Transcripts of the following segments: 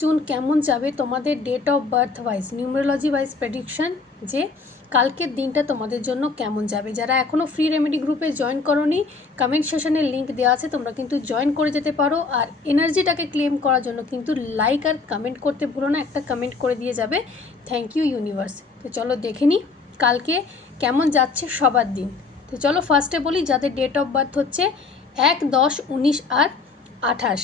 June কেমন যাবে তোমাদের date of birth wise numerology wise prediction, যে কালকের দিনটা তোমাদের জন্য কেমন যাবে। যারা এখনও ফ্রি রেমেডি গ্রুপে জয়েন করোনি, কমেন্ট সেশনের লিঙ্ক দেওয়া আছে, তোমরা কিন্তু জয়েন করে যেতে পারো। আর এনার্জিটাকে ক্লেম করার জন্য কিন্তু লাইক আর কমেন্ট করতে ভুলো না, একটা কমেন্ট করে দিয়ে যাবে থ্যাংক ইউ ইউনিভার্স। তো চলো দেখে নিই কালকে কেমন যাচ্ছে সবার দিন। তো চলো ফার্স্টে বলি যাদের ডেট অফ বার্থ হচ্ছে 1, 10, 19 আর 28,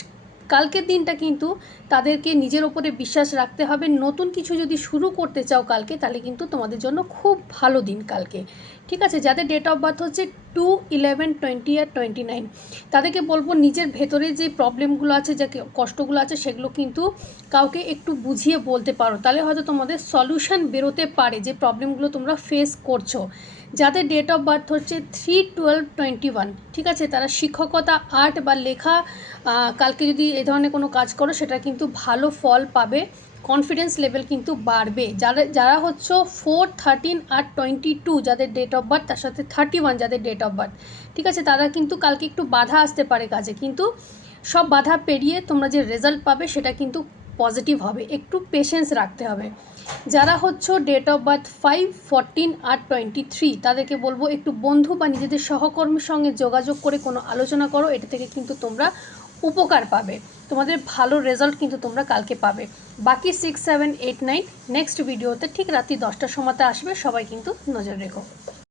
কালকের দিনটা কিন্তু তাদেরকে নিজের ওপরে বিশ্বাস রাখতে হবে। নতুন কিছু যদি শুরু করতে চাও কালকে, তাহলে কিন্তু তোমাদের জন্য খুব ভালো দিন কালকে, ঠিক আছে। যাদের ডেট অফ বার্থ হচ্ছে 2, 11, 20 আর 29, তাদেরকে বলবো নিজের ভেতরে যে প্রবলেমগুলো আছে, যে কষ্টগুলো আছে, সেগুলো কিন্তু কাউকে একটু বুঝিয়ে বলতে পারো, তাহলে হয়তো তোমাদের সলিউশন বেরোতে পারে যে প্রবলেমগুলো তোমরা ফেস করছো। যাদের ডেট অফ বার্থ হচ্ছে 3, 12, 21, ঠিক আছে, তারা শিক্ষকতা, আর্ট বা লেখা কালকে যদি এই ধরনের কোনো কাজ করো সেটা কিন্তু ভালো ফল পাবে, কনফিডেন্স লেভেল কিন্তু বাড়বে। যারা হচ্ছে 4, 13 আর 22 যাদের ডেট অফ বার্থ, তার সাথে 31 যাদের ডেট অফ বার্থ, ঠিক আছে, তারা কিন্তু কালকে একটু বাধা আসতে পারে কাজে, কিন্তু সব বাধা পেরিয়ে তোমরা যে রেজাল্ট পাবে সেটা কিন্তু পজিটিভ হবে, একটু পেশেন্স রাখতে হবে। যারা হচ্ছে ডেট অফ বার্থ 5, 14 আর 23, তাদেরকে বলবো একটু বন্ধু বা নিজেদের সহকর্মীর সঙ্গে যোগাযোগ করে কোনো আলোচনা করো, এটা থেকে কিন্তু তোমরা উপকার পাবে, তোমাদের ভালো রেজাল্ট কিন্তু তোমরা কালকে পাবে। বাকি 6, 7, 8, 9 নেক্সট ভিডিওতে ঠিক রাত্রি 10টার সময়তে আসবে, সবাই কিন্তু নজর রেখো।